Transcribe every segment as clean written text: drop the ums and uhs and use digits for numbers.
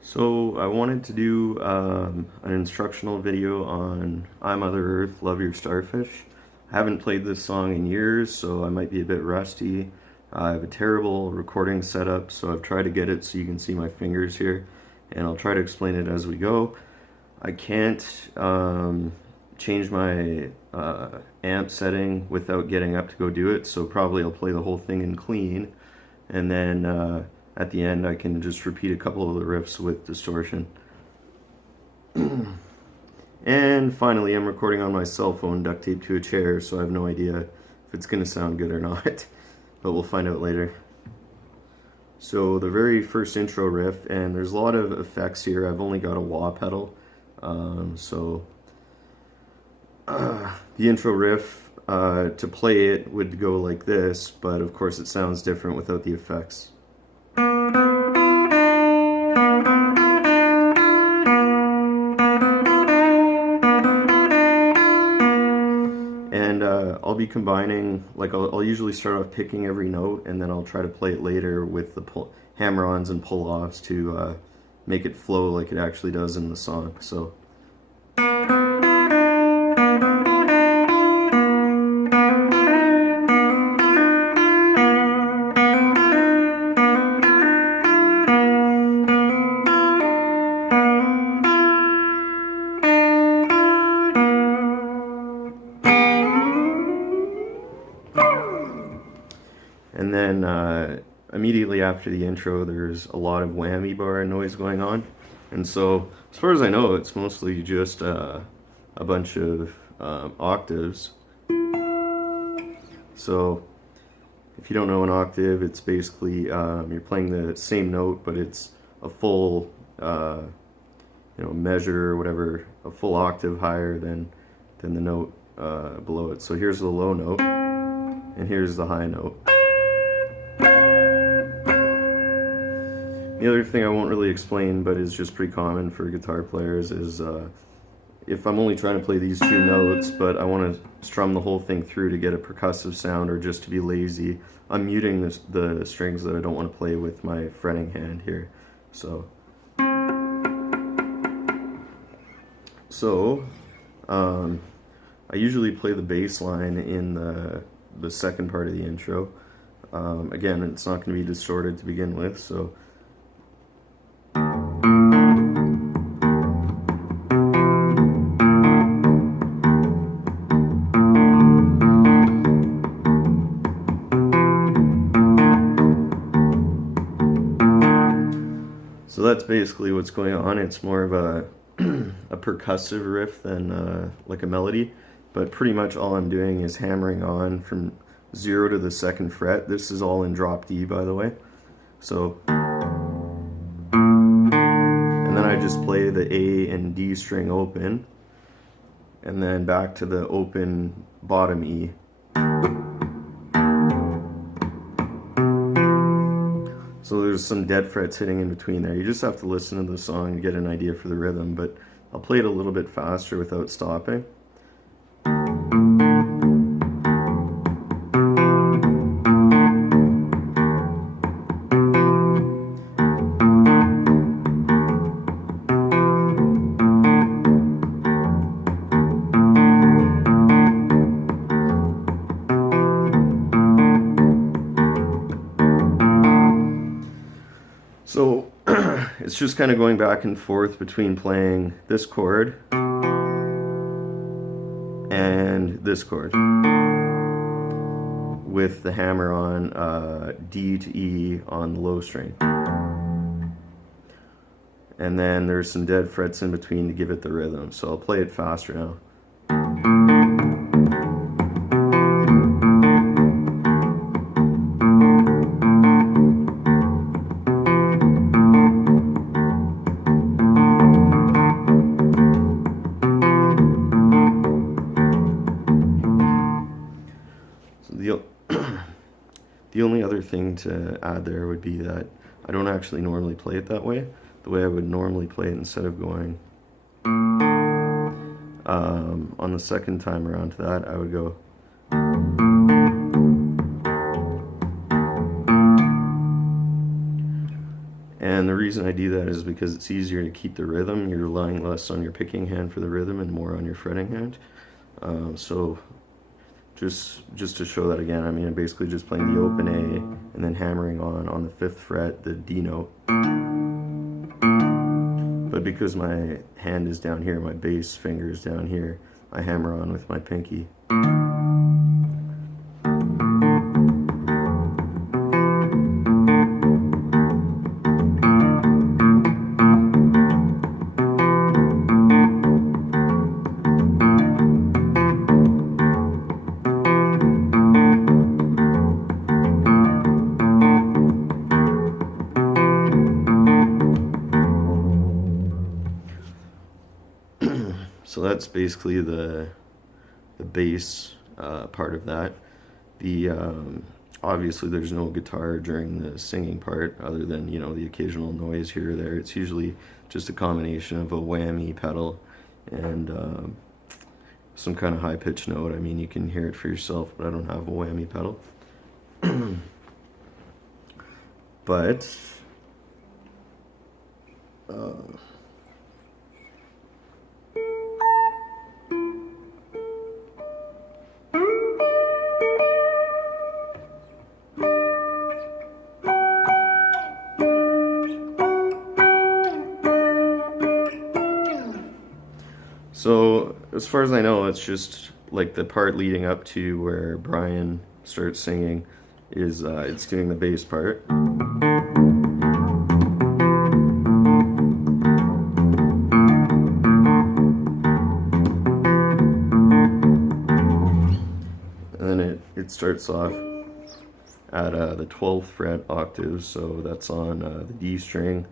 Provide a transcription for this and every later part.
So I wanted to do an instructional video on I Mother Earth, Love Your Starfish. I haven't played this song in years, so I might be a bit rusty. I have a terrible recording setup, so I've tried to get it so you can see my fingers here, and I'll try to explain it as we go. I can't change my amp setting without getting up to go do it, so probably I'll play the whole thing in clean, and then at the end I can just repeat a couple of the riffs with distortion. And finally, I'm recording on my cell phone duct taped to a chair, so I have no idea if it's going to sound good or not, but we'll find out later. So the very first intro riff, and there's a lot of effects here. I've only got a wah pedal, the intro riff, to play it would go like this, but of course it sounds different without the effects. And I'll be combining, like I'll usually start off picking every note, and then I'll try to play it later with the hammer-ons and pull-offs to make it flow like it actually does in the song. So. And then immediately after the intro, there's a lot of whammy bar noise going on. And so, as far as I know, it's mostly just a bunch of octaves. So, if you don't know an octave, it's basically you're playing the same note, but it's a full measure or whatever, a full octave higher than the note below it. So here's the low note, and here's the high note. The other thing I won't really explain, but is just pretty common for guitar players, is if I'm only trying to play these two notes, but I want to strum the whole thing through to get a percussive sound, or just to be lazy, I'm muting the strings that I don't want to play with my fretting hand here. So I usually play the bass line in the second part of the intro. Again, it's not going to be distorted to begin with, so. So that's basically what's going on. It's more of a percussive riff than like a melody, but pretty much all I'm doing is hammering on from 0 to the 2nd fret. This is all in drop D, by the way. So, and then I just play the A and D string open, and then back to the open bottom E. So there's some dead frets hitting in between there. You just have to listen to the song to get an idea for the rhythm, but I'll play it a little bit faster without stopping. So it's just kind of going back and forth between playing this chord and this chord with the hammer on D to E on the low string. And then there's some dead frets in between to give it the rhythm. So I'll play it faster now. The only other thing to add there would be that I don't actually normally play it that way. The way I would normally play it, instead of going on the second time around to that, I would go. And the reason I do that is because it's easier to keep the rhythm. You're relying less on your picking hand for the rhythm and more on your fretting hand. So just to show that again, I mean, I'm basically just playing the open A and then hammering on the 5th fret the D note. But because my hand is down here, my bass finger is down here, I hammer on with my pinky. So that's basically the bass part of that. The obviously there's no guitar during the singing part other than, you know, the occasional noise here or there. It's usually just a combination of a whammy pedal and some kind of high-pitched note. I mean, you can hear it for yourself, but I don't have a whammy pedal. But so, as far as I know, it's just like the part leading up to where Brian starts singing is it's doing the bass part. And then it starts off at the 12th fret octave, so that's on the D string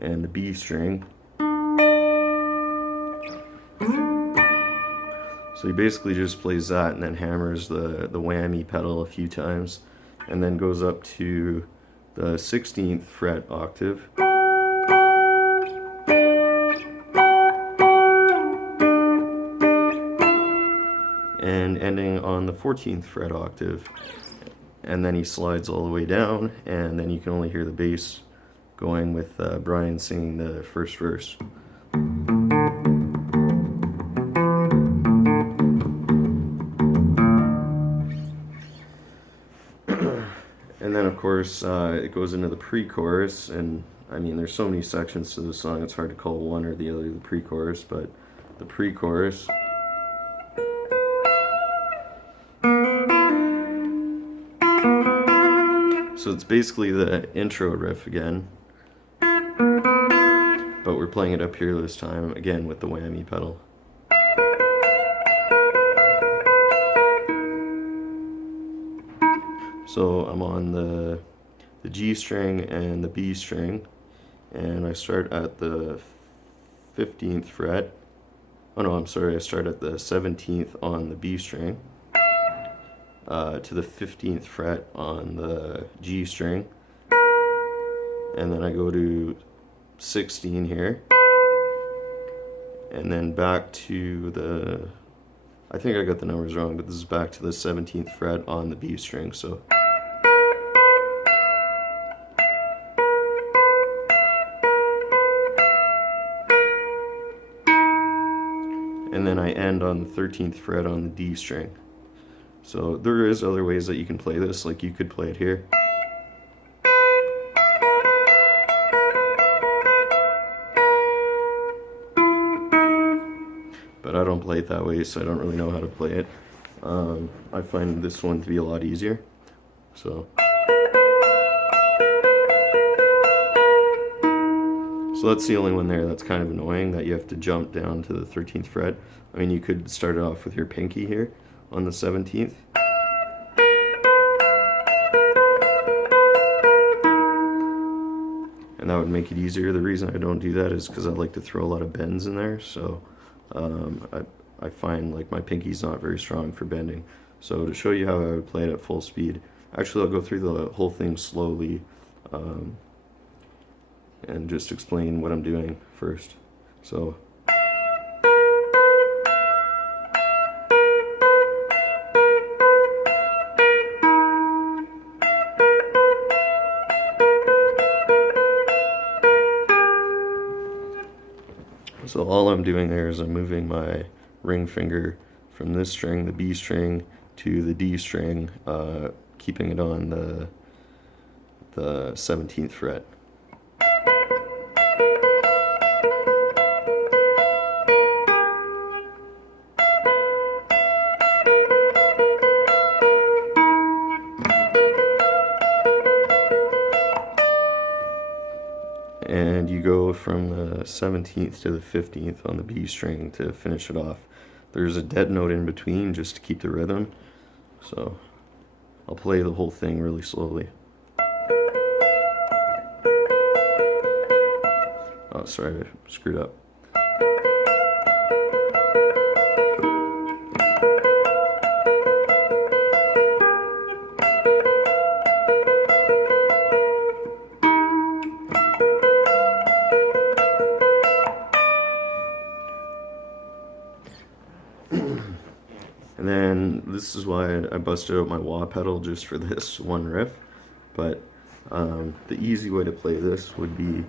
and the B string. So he basically just plays that and then hammers the whammy pedal a few times and then goes up to the 16th fret octave. And ending on the 14th fret octave. And then he slides all the way down, and then you can only hear the bass going with Brian singing the first verse. And then of course it goes into the pre-chorus, and I mean there's so many sections to the song it's hard to call one or the other the pre-chorus, but the pre-chorus so it's basically the intro riff again, but we're playing it up here this time again with the whammy pedal. So I'm on the G string and the B string, and I start at the 15th fret. Oh no, I'm sorry, I start at the 17th on the B string, to the 15th fret on the G string, and then I go to 16 here, and then back to the, I think I got the numbers wrong, but this is back to the 17th fret on the B string, so. And then I end on the 13th fret on the D string. So there is other ways that you can play this, like you could play it here. But I don't play it that way, so I don't really know how to play it. I find this one to be a lot easier. So that's the only one there that's kind of annoying, that you have to jump down to the 13th fret. I mean, you could start it off with your pinky here on the 17th. And that would make it easier. The reason I don't do that is because I like to throw a lot of bends in there, so I find like my pinky's not very strong for bending. So to show you how I would play it at full speed, actually I'll go through the whole thing slowly, and just explain what I'm doing first. So So all I'm doing there is I'm moving my ring finger from this string, the B string, to the D string, keeping it on the 17th fret. And you go from the 17th to the 15th on the B string to finish it off. There's a dead note in between just to keep the rhythm. So I'll play the whole thing really slowly. Oh, sorry, I screwed up. And then this is why I busted out my wah pedal just for this one riff. But the easy way to play this would be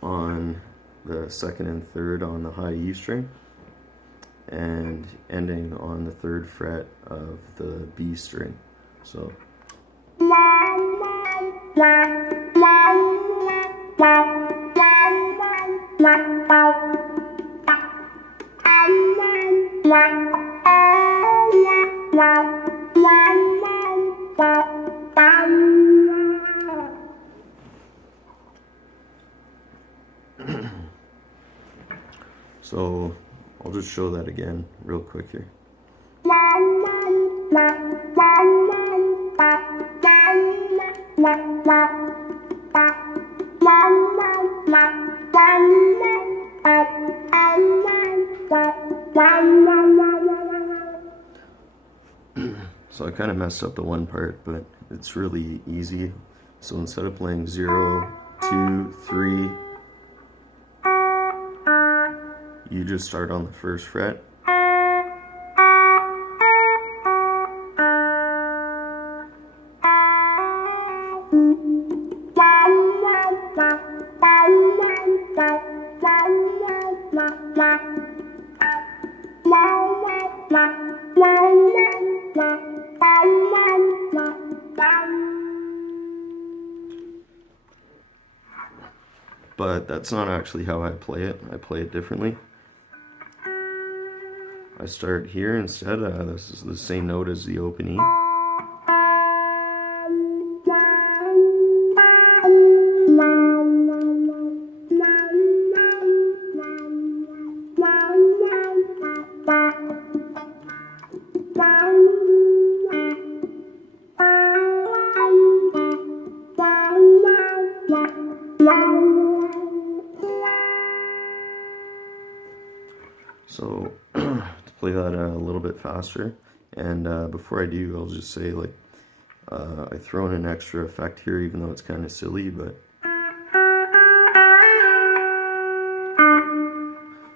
on the 2nd and 3rd on the high E string and ending on the 3rd fret of the B string. So so I'll just show that again real quick here. So I kind of messed up the one part, but it's really easy. So instead of playing 0, 2, 3, you just start on the 1st fret. But that's not actually how I play it. I play it differently. I start here instead. This is the same note as the open E. So to play that a little bit faster, and before I do, I'll just say, like, I throw in an extra effect here, even though it's kind of silly, but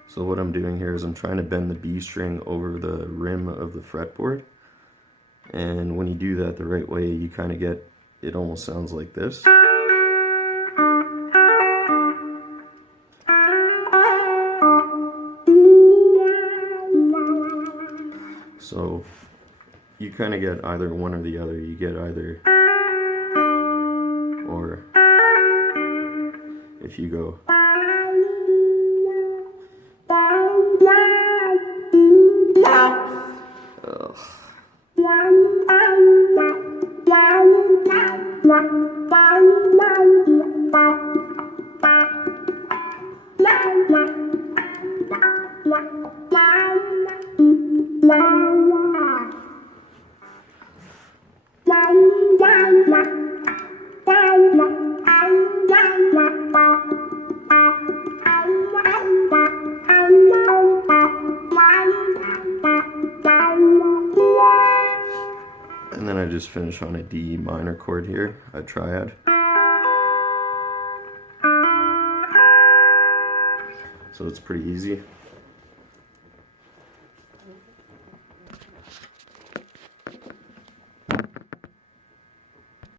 so what I'm doing here is I'm trying to bend the B string over the rim of the fretboard, and when you do that the right way, you kind of get, it almost sounds like this. So you kind of get either one or the other. You get either or. If you go and then I just finish on a D minor chord here, a triad. So it's pretty easy.